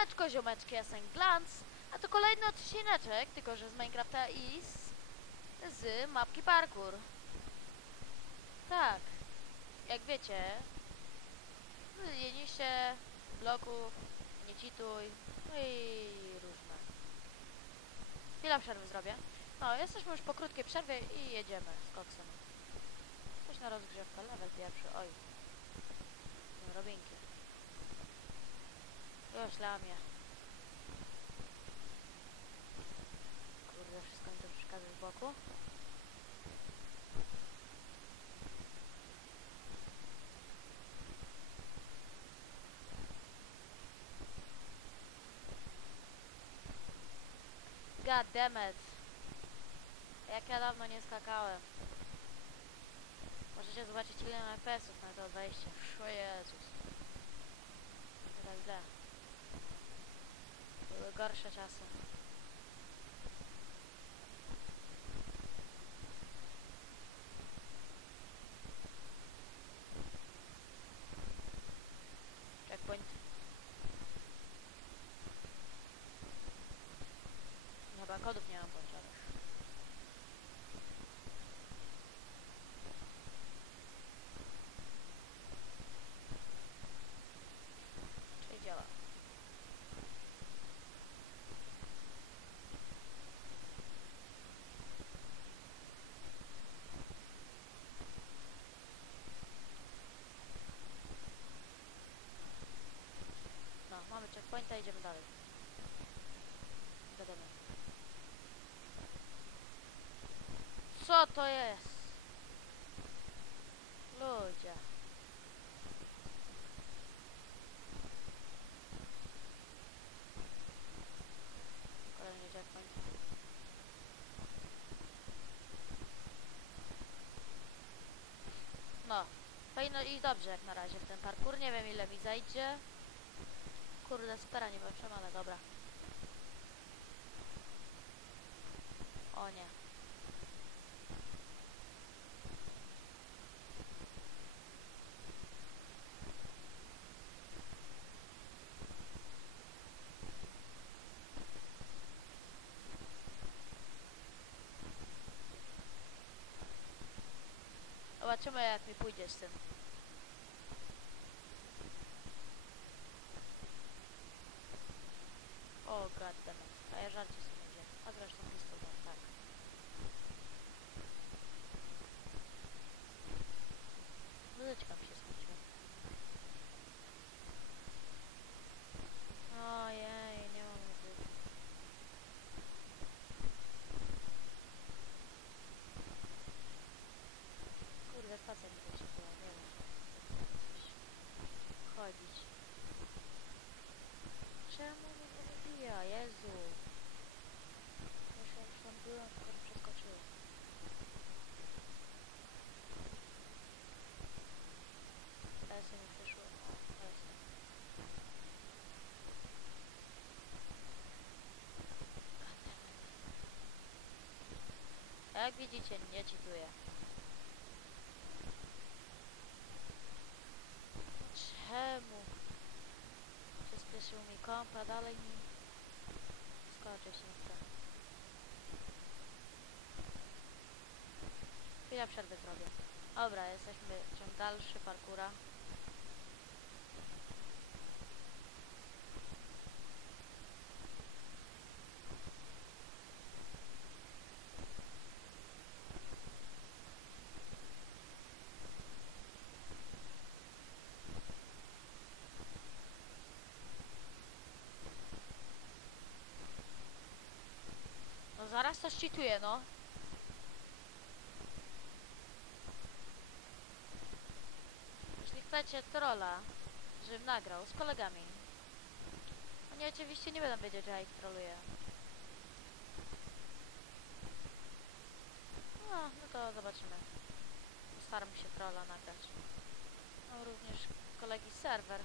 Siemaneczko, ziomeczki, ja jestem Glance, a to kolejny odcineczek, tylko że z Minecrafta i z, z mapki parkour. Tak, jak wiecie, jedliście bloków, nie cituj, no i różne. Chwila przerwy zrobię. No, jesteśmy już po krótkiej przerwie i jedziemy z koksem. Coś na rozgrzewkę, level pierwszy, oj. Robinki. Już lamie. Kurde, wszystko mi to przeszkadza z boku. God damn it. Jak ja dawno nie skakałem. Możecie zobaczyć ile mam FPS-ów na to wejście. O Jezus. Tak źle. Gorsze czasy. Checkpoint. Chyba kodów nie mam włączonych. Czyli działa. No, mamy checkpointa, idziemy dalej. Wiadomo. Co to jest? Ludzie. Kolejny checkpoint. No, fajno i dobrze jak na razie w ten parkour. Nie wiem ile mi zajdzie. Kurde, stara nie patrzę, ale dobra. O nie. Zobaczymy jak mi pójdzie z tym. O goddammit. A ja żarcie sobie będzie. A zresztą pistol mam, tak. Mi się skończyła. Ojej, nie mam muzyki. Kurde, spacja mi też była, nie wiem. Coś chodzić. Czemu mnie to wybija? Jezu. Myślałem, że tam byłem, tylko nie przeskoczyłem. Teraz mi przyszło. O, jest. Jak widzicie, nie cituję. Czemu? Przyspieszył mi komp, a dalej mi skoczy się chce. Chwila przerwy zrobię. Dobra, jesteśmy ciąg dalszy parkura. No cheatuję, no. Jeśli chcecie trolla, żebym nagrał z kolegami, oni oczywiście nie będą wiedzieć, że ja ich troluję. No, no to zobaczymy. Postaram się trolla nagrać. Mam również kolegi serwer,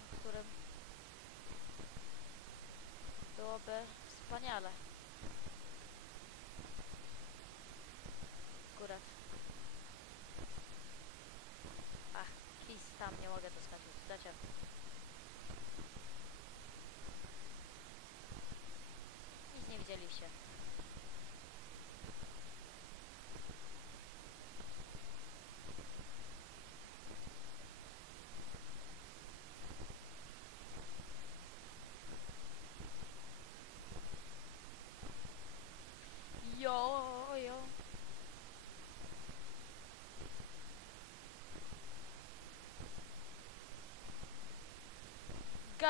na którym byłoby Wspaniale. Akurat. Ach, kis tam, nie mogę to doskoczyć. Dlaczego? Nic nie widzieliście.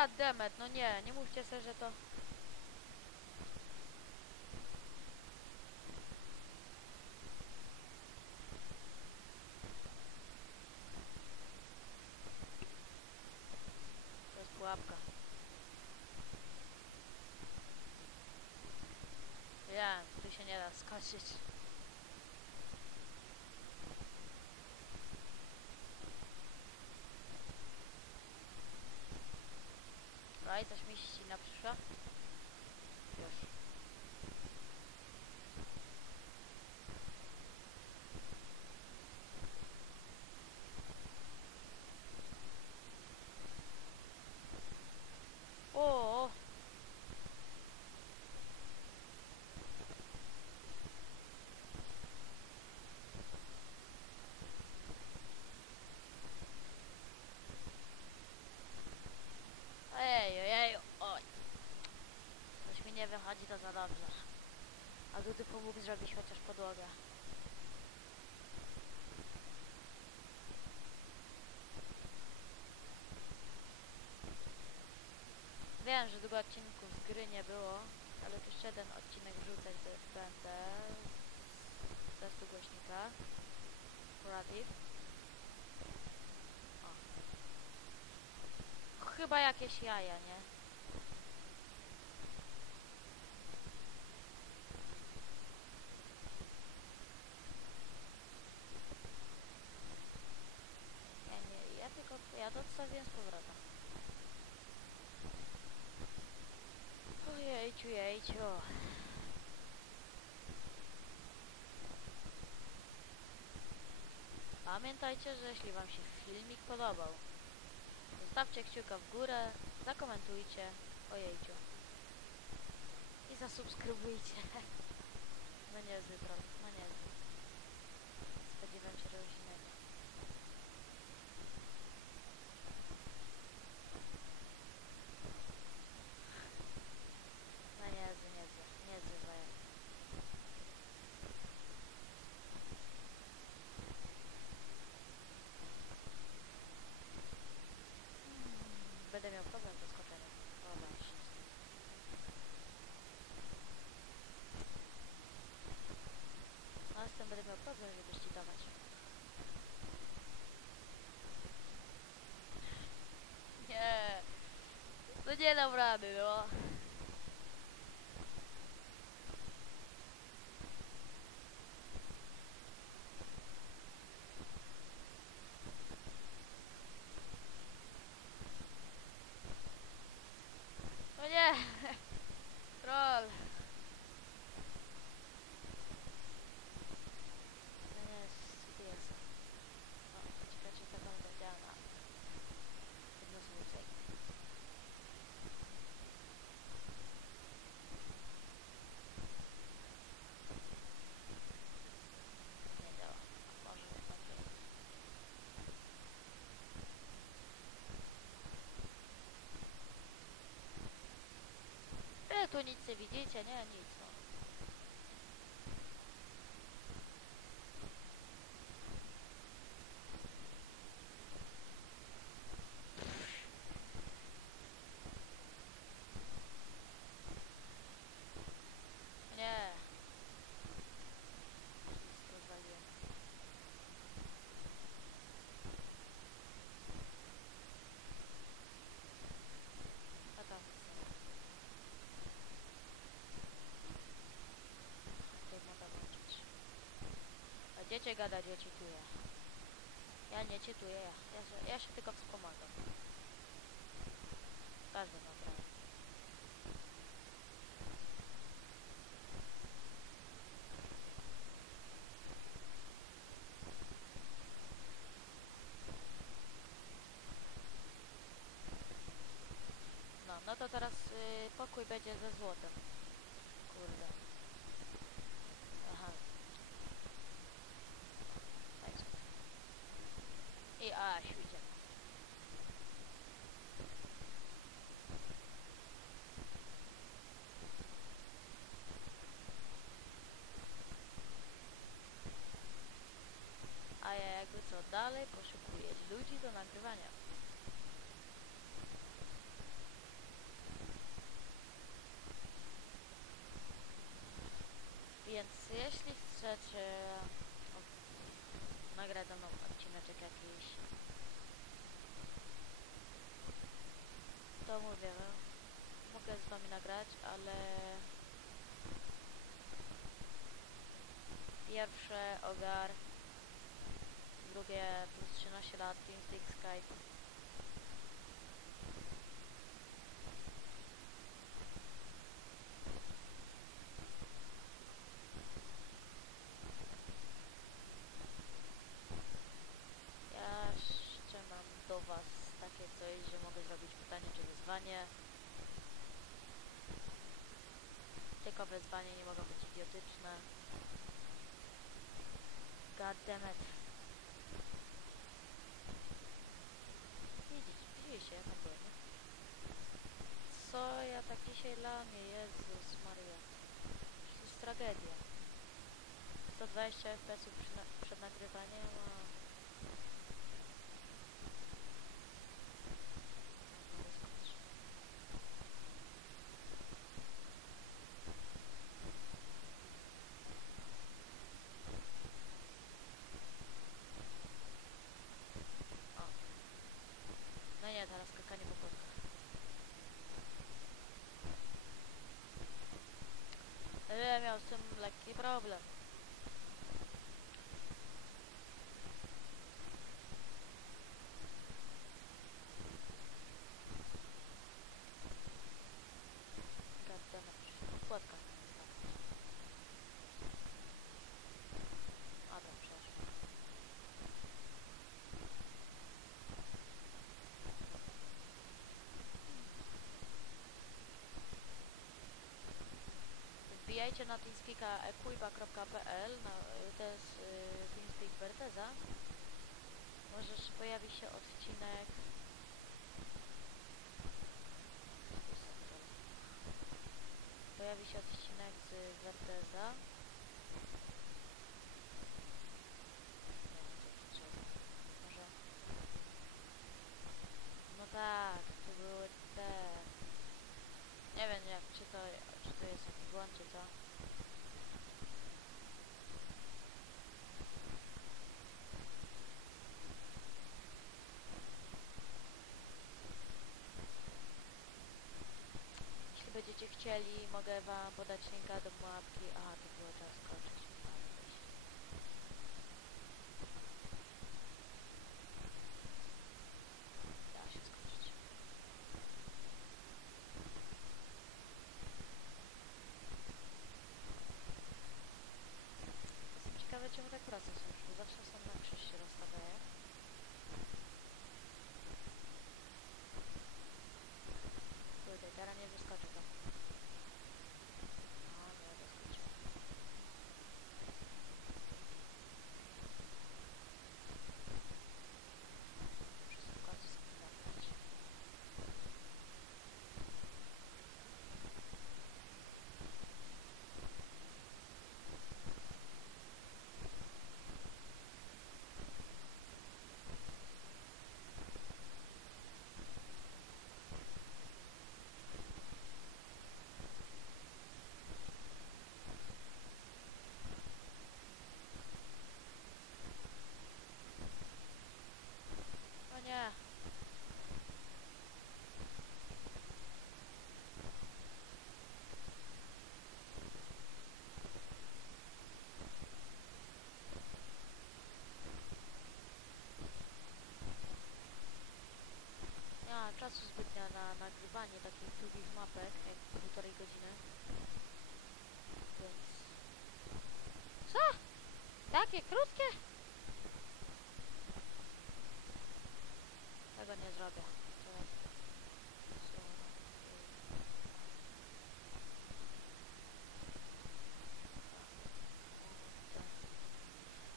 It, no nie, nie mówcie sobie, że to... To jest. Ja, tu się nie da skoczyć. Dobra, i coś mi ścina przyszła. Już. O! Ej, ej, ej, oj. Coś mi nie wychodzi, to za dobrze. A Dudy pomógł zrobić chociaż podłogę. Wiem, że długo odcinków z gry nie było, ale jeszcze jeden odcinek wrzucać będę z testu głośnika. O. Chyba jakieś jaja, nie? Ja nie, ja tylko, ja to odstawiłem z powrotem. Ojejciu, jejciu. Pamiętajcie, że jeśli wam się filmik podobał, zostawcie kciuka w górę, zakomentujcie, ojejciu. I zasubskrybujcie. No niezły troll, no niezły. Spodziewam się czegoś innego. No niezły, niezły, niezły zajeb. Będę miał problem ze skoczeniem. Dobra, już jest. Będę miał problem, żeby ścitować. Nie. No nie dam rady. No nie! Troll! No nie, jest O, czekajcie, tak on działa na jedno złudzej. Nie działa. Może nie tak E, tu nic nie widzicie, nie? Nic, no. Nie. Wszystko rozwaliłem. A tam. Tutaj można włączyć. A dziecię gada, gdzie czytuje. Ja nie czytuję, ja, ja, ja się tylko wspomagam. Każdy ma prawo. No, no to teraz y, pokój będzie ze złotem. Kurde. I Asiu idzie. A ja jakby co dalej poszukuję ludzi do nagrywania. Więc jeśli chcecie nagrać ze odcineczek jakiś, to mówię, mogę z wami nagrać, ale pierwsze ogar, drugie plus 13 lat, TeamSpeak, Skype. Ja jeszcze mam do was takie coś, że mogę zrobić pytanie czy wyzwanie. Tylko wyzwanie nie mogą być idiotyczne. God damn it. Widzisz, widzieliście jak tam byłem? Co ja tak dzisiaj lamię? Jezus Maria. To jest tragedia. 120 fps przed nagrywaniem, a... O. No nie, teraz skakanie po płotkach. Ja miał z tym lekki problem. Goddammit. Płotka. A tam przeszło. Wbijajcie na Teamspeaka equipa.pl, y, to jest y, Teamspeak Berteza. Możesz pojawi się odcinek. Pojawi się odcinek z trzeba. Może. No tak, to były te. Nie wiem jak, czy to, czy to jest jakiś błąd, czy co. Jeśli będziecie chcieli, mogę wam podać linka do mapki. Aha, to było czas skoczyć. Ale weź. Da się skoczyć. Jestem ciekawa, czemu tak proces już, bo zawsze są na krzyż się rozstawiają. Kurde, teraz nie wyskoczę tam. No, nie wyskoczyłem. Muszę sobie w końcu sprawdzać. O nie! Nie mam zbytnio na nagrywanie takich długich mapek, jak półtorej godziny. Więc... Co? Takie krótkie? Tego nie zrobię.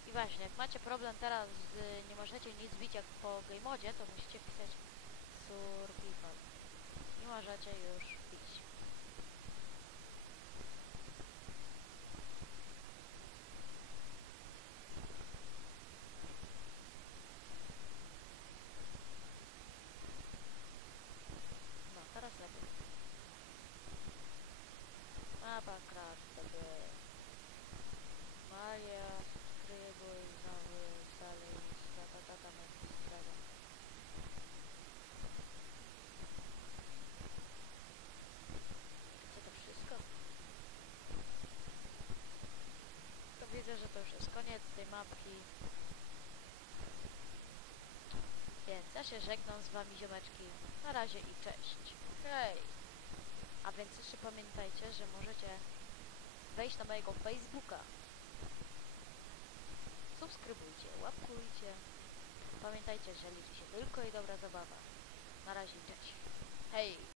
I właśnie, jak macie problem teraz, z, nie możecie nic bić jak po game modzie, to musicie pisać survival. I możecie już bić. No, teraz lepiej. Mapa crash, sobie. Maria, subskrybuj, nowy, dalej, strata, tata, strata. Co to wszystko? To widzę, że to już jest koniec tej mapki. Więc ja się żegnam z wami ziomeczki. Na razie i cześć. Hej! A więc jeszcze pamiętajcie, że możecie wejść na mojego Facebooka. Subskrybujcie, łapkujcie. Pamiętajcie, że liczy się tylko i dobra zabawa. Na razie, cześć. Hej!